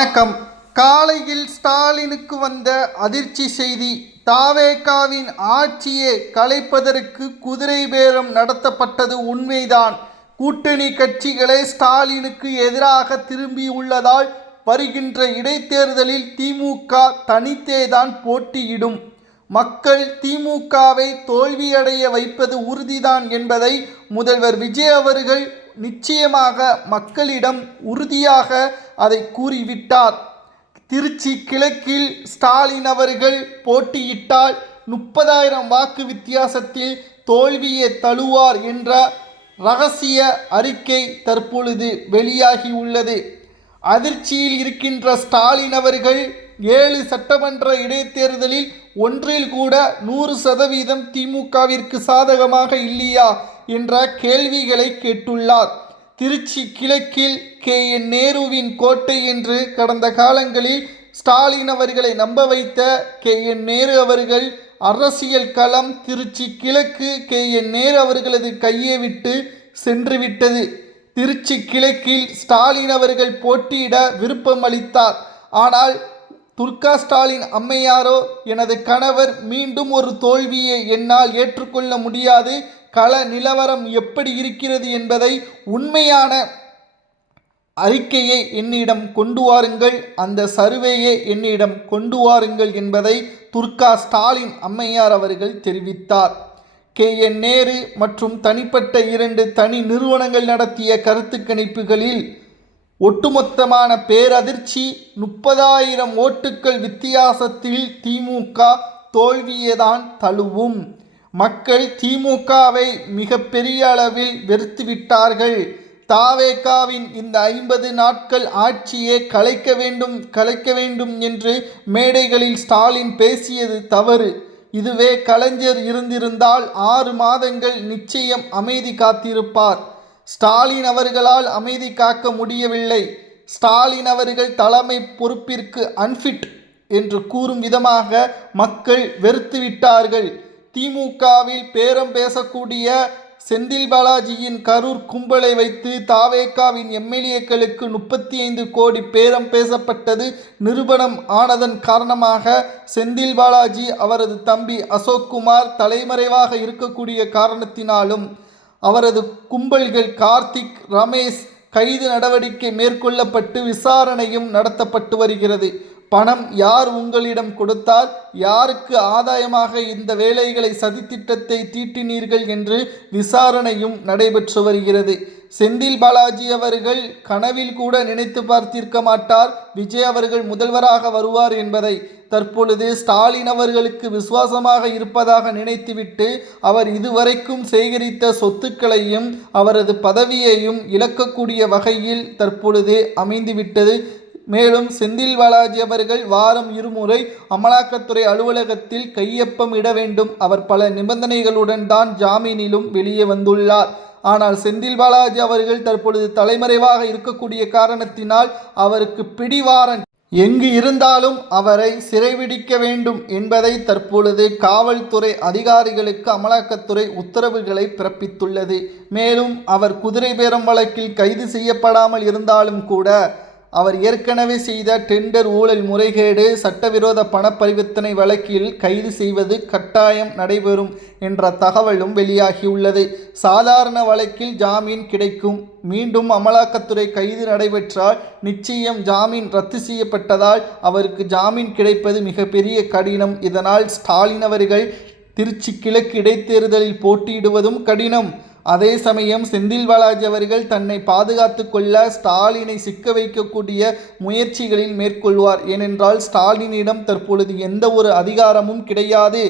வணக்கம். காலையில் ஸ்டாலினுக்கு வந்த அதிர்ச்சி செய்தி. தாவேகாவின் ஆட்சியை கலைப்பதற்கு குதிரை பேரம் நடத்தப்பட்டது உண்மைதான். கூட்டணி கட்சிகளே ஸ்டாலினுக்கு எதிராக திரும்பியுள்ளதால் வருகின்ற இடைத்தேர்தலில் திமுக தனித்தேதான் போட்டியிடும். மக்கள் திமுகவை தோல்வியடைய வைப்பது உறுதிதான் என்பதை முதல்வர் விஜய் அவர்கள் நிச்சயமாக மக்களிடம் உறுதியாக அதை கூறிவிட்டார். திருச்சி கிழக்கில் ஸ்டாலின் அவர்கள் போட்டியிட்டால் 30,000 வாக்கு வித்தியாசத்தில் தோல்வியை தழுவார் என்ற இரகசிய அறிக்கை தற்பொழுது வெளியாகியுள்ளது. அதிர்ச்சியில் இருக்கின்ற ஸ்டாலின் அவர்கள் 7 சட்டமன்ற இடைத்தேர்தலில் ஒன்றில் கூட 100% திமுகவிற்கு சாதகமாக இல்லையா என்ற கேள்விகளை கேட்டுள்ளார். திருச்சி கிழக்கில் KN நேருவின் கோட்டை என்று கடந்த காலங்களில் ஸ்டாலின் அவர்களை நம்ப வைத்த KN நேரு அவர்கள் அரசியல் களம் திருச்சி கிழக்கு KN நேரு அவர்களது கையை விட்டு சென்றுவிட்டது. திருச்சி கிழக்கில் ஸ்டாலின் அவர்கள் போட்டியிட விருப்பம் அளித்தார். ஆனால் துர்கா ஸ்டாலின் அம்மையாரோ, எனது கணவர் மீண்டும் ஒரு தோல்வியை என்னால் ஏற்றுக்கொள்ள முடியாது, கள நிலவரம் எப்படி இருக்கிறது என்பதை உண்மையான அறிக்கையை என்னிடம் கொண்டு வாருங்கள், அந்த சர்வேயை என்னிடம் கொண்டு வாருங்கள் என்பதை துர்கா ஸ்டாலின் அம்மையார் அவர்கள் தெரிவித்தார். KN நேரு மற்றும் தனிப்பட்ட 2 தனி நிறுவனங்கள் நடத்திய கருத்து கணிப்புகளில் ஒட்டுமொத்தமான பேரதிர்ச்சி 30,000 ஓட்டுக்கள் வித்தியாசத்தில் திமுக தோல்வியைதான் தழுவும். மக்கள் திமுகவை மிக பெரிய அளவில் வெறுத்துவிட்டார்கள். தாவேகாவின் இந்த 50 நாட்கள் ஆட்சியை கலைக்க வேண்டும் என்று மேடைகளில் ஸ்டாலின் பேசியது தவறு. இதுவே கலைஞர் இருந்திருந்தால் 6 மாதங்கள் நிச்சயம் அமைதி காத்திருப்பார். ஸ்டாலின் அவர்களால் அமைதி காக்க முடியவில்லை. ஸ்டாலின் அவர்கள் தலைமை பொறுப்பிற்கு அன்ஃபிட் என்று கூறும் விதமாக மக்கள் வெறுத்துவிட்டார்கள். திமுகவில் பேரம் பேசக்கூடிய செந்தில் பாலாஜியின் கரூர் கும்பலை வைத்து தாவேகாவின் MLAக்களுக்கு 35 கோடி பேரம் பேசப்பட்டது நிரூபணம் ஆனதன் காரணமாக செந்தில் பாலாஜி அவரது தம்பி அசோக்குமார் தலைமறைவாக இருக்கக்கூடிய காரணத்தினாலும் அவரது கும்பல்கள் கார்த்திக், ரமேஷ் கைது நடவடிக்கை மேற்கொள்ளப்பட்டு விசாரணையும் நடத்தப்பட்டு வருகிறது. பணம் யார் உங்களிடம் கொடுத்தார், யாருக்கு ஆதாயமாக இந்த வேலைகளை சதித்திட்டத்தை தீட்டினீர்கள் என்று விசாரணையும் நடைபெற்று வருகிறது. செந்தில் பாலாஜி அவர்கள் கனவில் கூட நினைத்து பார்த்திருக்க மாட்டார் விஜய் அவர்கள் முதல்வராக வருவார் என்பதை. தற்பொழுது ஸ்டாலின் அவர்களுக்கு விசுவாசமாக இருப்பதாக நினைத்துவிட்டு அவர் இதுவரைக்கும் சேகரித்த சொத்துக்களையும் அவரது பதவியையும் இழக்கக்கூடிய வகையில் தற்பொழுது அமைந்துவிட்டது. மேலும் செந்தில் பாலாஜி அவர்கள் வாரம் 2 முறை அமலாக்கத்துறை அலுவலகத்தில் கையொப்பம் இட வேண்டும். அவர் பல நிபந்தனைகளுடன் தான் ஜாமீனிலும் வெளியே வந்துள்ளார். ஆனால் செந்தில் பாலாஜி அவர்கள் தற்பொழுது தலைமறைவாக இருக்கக்கூடிய காரணத்தினால் அவருக்கு பிடிவாரண்ட் எங்கு இருந்தாலும் அவரை சிறைபிடிக்க வேண்டும் என்பதை தற்பொழுது காவல்துறை அதிகாரிகளுக்கு அமலாக்கத்துறை உத்தரவுகளை பிறப்பித்துள்ளது. மேலும் அவர் குதிரை பேரம் வழக்கில் கைது செய்யப்படாமல் இருந்தாலும் கூட அவர் ஏற்கனவே செய்த டெண்டர் ஊழல் முறைகேடு சட்டவிரோத பண பரிவர்த்தனை வழக்கில் கைது செய்வது கட்டாயம் நடைபெறும் என்ற தகவலும் வெளியாகியுள்ளது. சாதாரண வழக்கில் ஜாமீன் கிடைக்கும். மீண்டும் அமலாக்கத்துறை கைது நடைபெற்றால் நிச்சயம் ஜாமீன் ரத்து செய்யப்பட்டதால் அவருக்கு ஜாமீன் கிடைப்பது மிகப்பெரிய கடினம். இதனால் ஸ்டாலின் அவர்கள் திருச்சி கிழக்கு இடைத்தேர்தலில் போட்டியிடுவதும் கடினம். அதே சமயம் செந்தில் பாலாஜி அவர்கள் தன்னை பாதுகாத்து கொள்ள ஸ்டாலினை சிக்க வைக்கக்கூடிய முயற்சிகளில் மேற்கொள்வார். ஏனென்றால் ஸ்டாலினிடம் தற்பொழுது எந்த ஒரு அதிகாரமும் கிடையாது.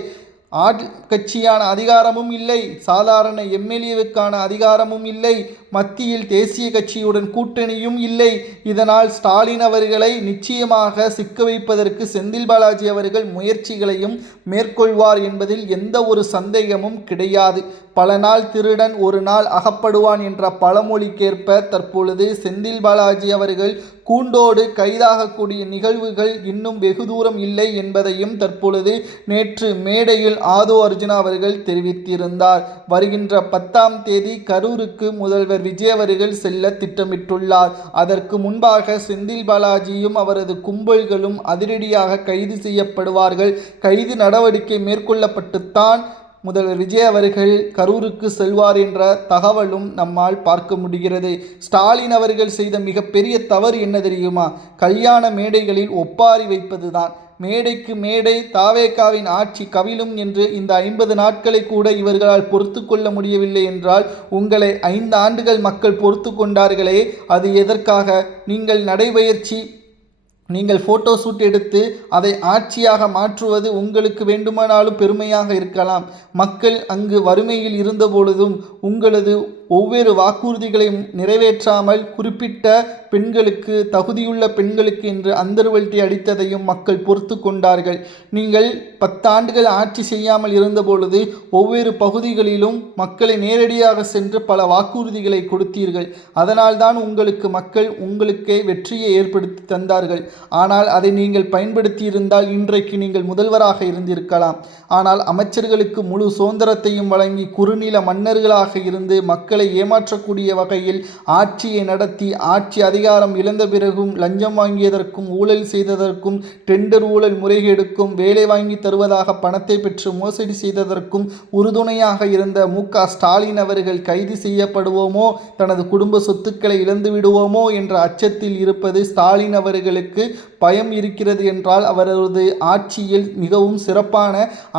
கட்சியான அதிகாரமும் இல்லை, சாதாரண MLAவுக்கான அதிகாரமும் இல்லை, மத்தியில் தேசிய கட்சியுடன் கூட்டணியும் இல்லை. இதனால் ஸ்டாலின் அவர்களை நிச்சயமாக சிக்க வைப்பதற்கு செந்தில் பாலாஜி அவர்கள் முயற்சிகளையும் மேற்கொள்வார் என்பதில் எந்த ஒரு சந்தேகமும் கிடையாது. பல நாள் திருடன் ஒரு நாள் அகப்படுவான் என்ற பழமொழிக்கேற்ப தற்பொழுது செந்தில் பாலாஜி அவர்கள் கூண்டோடு கைதாகக்கூடிய நிகழ்வுகள் இன்னும் வெகு தூரம் இல்லை என்பதையும் தற்பொழுது நேற்று மேடையில் ஆதோ அர்ஜுனா அவர்கள் தெரிவித்திருந்தார். வருகின்ற 10ஆம் தேதி கரூருக்கு முதல்வர் முதல்வர் விஜய் அவர்கள் செல்ல திட்டமிட்டுள்ளார். அதற்கு முன்பாக செந்தில் பாலாஜியும் அவரது கும்பல்களும் அதிரடியாக கைது செய்யப்படுவார்கள். கைது நடவடிக்கை மேற்கொள்ளப்பட்டுத்தான் முதல்வர் விஜய் அவர்கள் கரூருக்கு செல்வார் என்ற தகவலும் நம்மால் பார்க்க முடிகிறது. ஸ்டாலின் அவர்கள் செய்த மிகப்பெரிய தவறு என்ன தெரியுமா? கல்யாண மேடைகளில் ஒப்பாரி வைப்பதுதான். மேடைக்கு மேடை தாவேகாவின் ஆட்சி கவிழும் என்று இந்த 50 நாட்களை கூட இவர்களால் பொறுத்து கொள்ள முடியவில்லை என்றால் உங்களை 5 ஆண்டுகள் மக்கள் பொறுத்து கொண்டார்களே, அது எதற்காக? நீங்கள் நடைபயிற்சி, நீங்கள் ஃபோட்டோ ஷூட் எடுத்து அதை ஆட்சியாக மாற்றுவது உங்களுக்கு வேண்டுமானாலும் பெருமையாக இருக்கலாம். மக்கள் அங்கு வறுமையில் இருந்தபொழுதும் உங்களது ஒவ்வொரு வாக்குறுதிகளையும் நிறைவேற்றாமல் குறிப்பிட்ட பெண்களுக்கு, தகுதியுள்ள பெண்களுக்கு என்று அந்தர்வல்ட்டி அடித்ததையும் மக்கள் பொறுத்து கொண்டார்கள். நீங்கள் 10 ஆண்டுகள் ஆட்சி செய்யாமல் இருந்தபொழுது ஒவ்வொரு பகுதிகளிலும் மக்களை நேரடியாக சென்று பல வாக்குறுதிகளை கொடுத்தீர்கள். அதனால்தான் மக்கள் உங்களுக்கே வெற்றியை ஏற்படுத்தி தந்தார்கள். ஆனால் அதை நீங்கள் பயன்படுத்தியிருந்தால் இன்றைக்கு நீங்கள் முதல்வராக இருந்திருக்கலாம். ஆனால் அமைச்சர்களுக்கு முழு சுதந்திரத்தையும் வழங்கி குறுநில மன்னர்களாக இருந்து மக்களை ஏமாற்றக்கூடிய வகையில் ஆட்சியை நடத்தி, ஆட்சி அதிகாரம் இழந்த பிறகும் லஞ்சம் வாங்கியதற்கும், ஊழல் செய்ததற்கும், டெண்டர் ஊழல் முறைகேடுக்கும், வேலை வாங்கி தருவதாக பணத்தை பெற்று மோசடி செய்ததற்கும் உறுதுணையாக இருந்த மு.க. ஸ்டாலின் அவர்கள் கைது செய்யப்படுவோமோ, தனது குடும்ப சொத்துக்களை இழந்து விடுவோமோ என்ற அச்சத்தில் இருப்பது ஸ்டாலின் அவர்களுக்கு பயம் இருக்கிறது என்றால் அவரது ஆட்சியில் மிகவும் சிறப்பான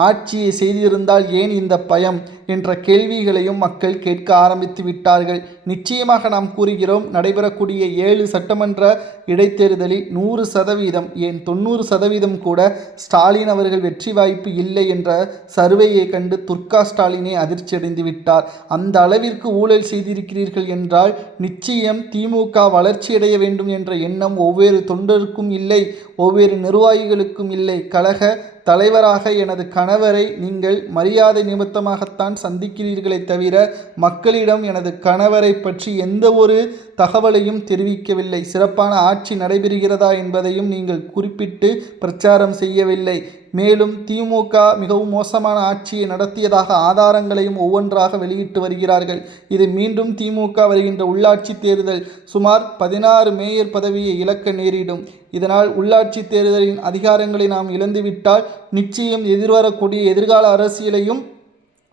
ஆட்சியை செய்திருந்தால் ஏன் இந்த பயம் என்ற கேள்விகளையும் மக்கள் கேட்க ஆரம்பித்து விட்டார்கள். நிச்சயமாக நாம் கூறுகிறோம், நடைபெறக்கூடிய 7 சட்டமன்ற இடைத்தேர்தலில் 100% ஏன் 90% கூட ஸ்டாலின் அவர்கள் வெற்றி வாய்ப்பு இல்லை என்ற சர்வேயை கண்டு துர்கா ஸ்டாலினை அதிர்ச்சியடைந்து விட்டார். அந்த அளவிற்கு ஊழல் செய்திருக்கிறீர்கள் என்றால் நிச்சயம் திமுக வளர்ச்சியடைய வேண்டும் என்ற எண்ணம் ஒவ்வொரு தொண்டருக்கும் இல்லை, ஒவ்வொரு நிர்வாகிகளுக்கும் இல்லை. கழக தலைவராக எனது கணவரை நீங்கள் மரியாதை நிமித்தமாகத்தான் சந்திக்கிறீர்களே தவிர மக்களிடம் எனது கணவரை பற்றி எந்த ஒரு தகவலையும் தெரிவிக்கவில்லை. சிறப்பான ஆட்சி நடைபெறுகிறதா என்பதையும் நீங்கள் குறிப்பிட்டு பிரச்சாரம் செய்யவில்லை. மேலும் திமுக மிகவும் மோசமான ஆட்சியை நடத்தியதாக ஆதாரங்களையும் ஒவ்வொன்றாக வெளியிட்டு வருகிறார்கள். இது மீண்டும் திமுக வருகின்ற உள்ளாட்சி தேர்தல் சுமார் 16 மேயர் பதவியை இழக்க நேரிடும். இதனால் உள்ளாட்சி தேர்தலின் அதிகாரங்களை நாம் இழந்துவிட்டால் நிச்சயம் எதிர்வரக்கூடிய எதிர்கால அரசியலையும்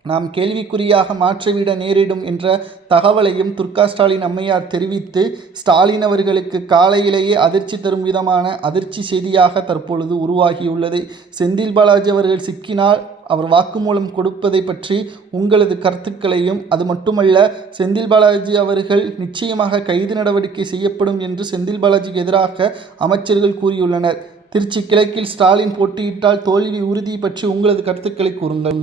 நாம் கேள்விக்குறியாக மாற்றிவிட நேரிடும் என்ற தகவலையும் துர்கா ஸ்டாலின் அம்மையார் தெரிவித்து ஸ்டாலின் அவர்களுக்கு காலையிலேயே அதிர்ச்சி தரும் விதமான அதிர்ச்சி செய்தியாக தற்பொழுது உருவாகியுள்ளது. செந்தில் பாலாஜி அவர்கள் சிக்கினால் அவர் வாக்குமூலம் கொடுப்பதை பற்றி உங்களது கருத்துக்களையும், அது மட்டுமல்ல செந்தில் பாலாஜி அவர்கள் நிச்சயமாக கைது நடவடிக்கை செய்யப்படும் என்று செந்தில் பாலாஜிக்கு எதிராக அமைச்சர்கள் கூறியுள்ளனர். திருச்சி கிழக்கில் ஸ்டாலின் போட்டியிட்டால் தோல்வி உறுதி பற்றி உங்களது கருத்துக்களை கூறுங்கள்.